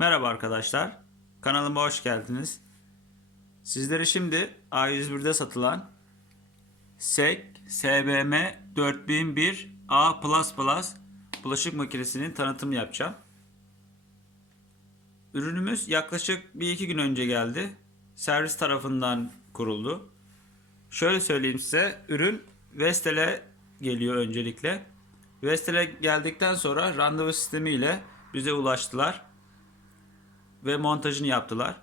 Merhaba arkadaşlar. Kanalıma hoş geldiniz. Sizlere şimdi A101'de satılan SEK SBM 4001 A++ bulaşık makinesinin tanıtımı yapacağım. Ürünümüz yaklaşık bir iki gün önce geldi. Servis tarafından kuruldu. Şöyle söyleyeyim size. Ürün Vestel'e geliyor öncelikle. Vestel'e geldikten sonra randevu sistemiyle bize ulaştılar. Ve montajını yaptılar.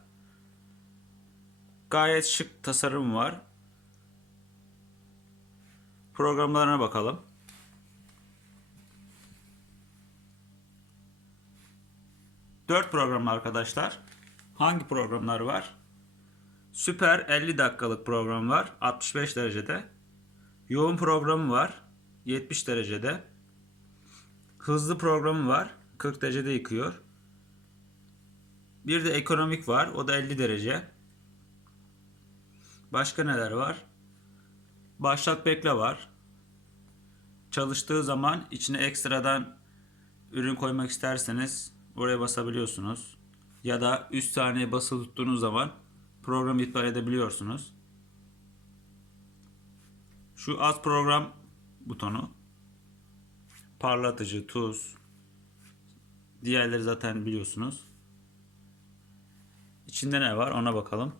Gayet şık tasarım var. Programlarına bakalım. Dört program arkadaşlar. Hangi programlar var? Süper 50 dakikalık program var 65 derecede. Yoğun programı var 70 derecede. Hızlı programı var 40 derecede yıkıyor. Bir de ekonomik var o da 50 derece. Başka neler var? Başlat bekle var. Çalıştığı zaman içine ekstradan ürün koymak isterseniz oraya basabiliyorsunuz. Ya da 3 saniye basılı tuttuğunuz zaman programı iptal edebiliyorsunuz. Şu az program butonu. Parlatıcı, tuz. Diğerleri zaten biliyorsunuz. İçinde ne var ona bakalım.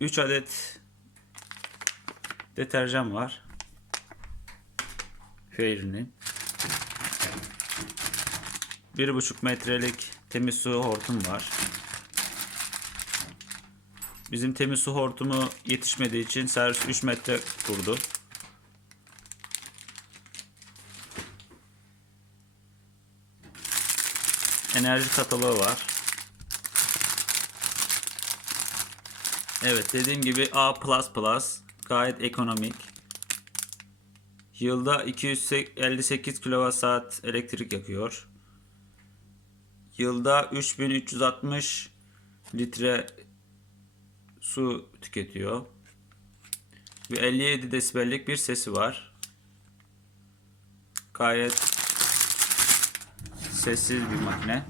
Üç adet deterjan var. Fairy'nin. Bir buçuk metrelik temiz su hortum var. Bizim temiz su hortumu yetişmediği için servis 3 metre kurdu. Enerji kataloğu var. Evet dediğim gibi A++ gayet ekonomik. Yılda 258 kWh elektrik yakıyor. Yılda 3360 litre su tüketiyor. Ve 57 desibellik bir sesi var. Gayet sessiz bir makine.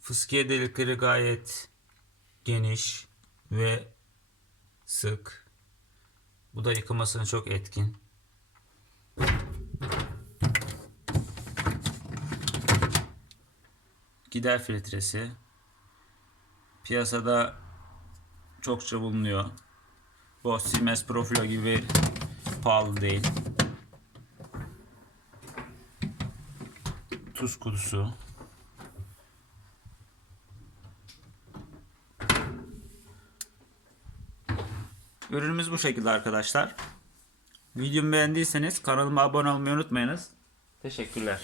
Fıskiye delikleri gayet geniş ve sık. Bu da yıkamasına çok etkin. Gider filtresi. Piyasada çokça bulunuyor. Bu Siemens Profilo gibi pahalı değil. Tuz kutusu. Ürünümüz bu şekilde arkadaşlar. Videomu beğendiyseniz kanalıma abone olmayı unutmayınız. Teşekkürler.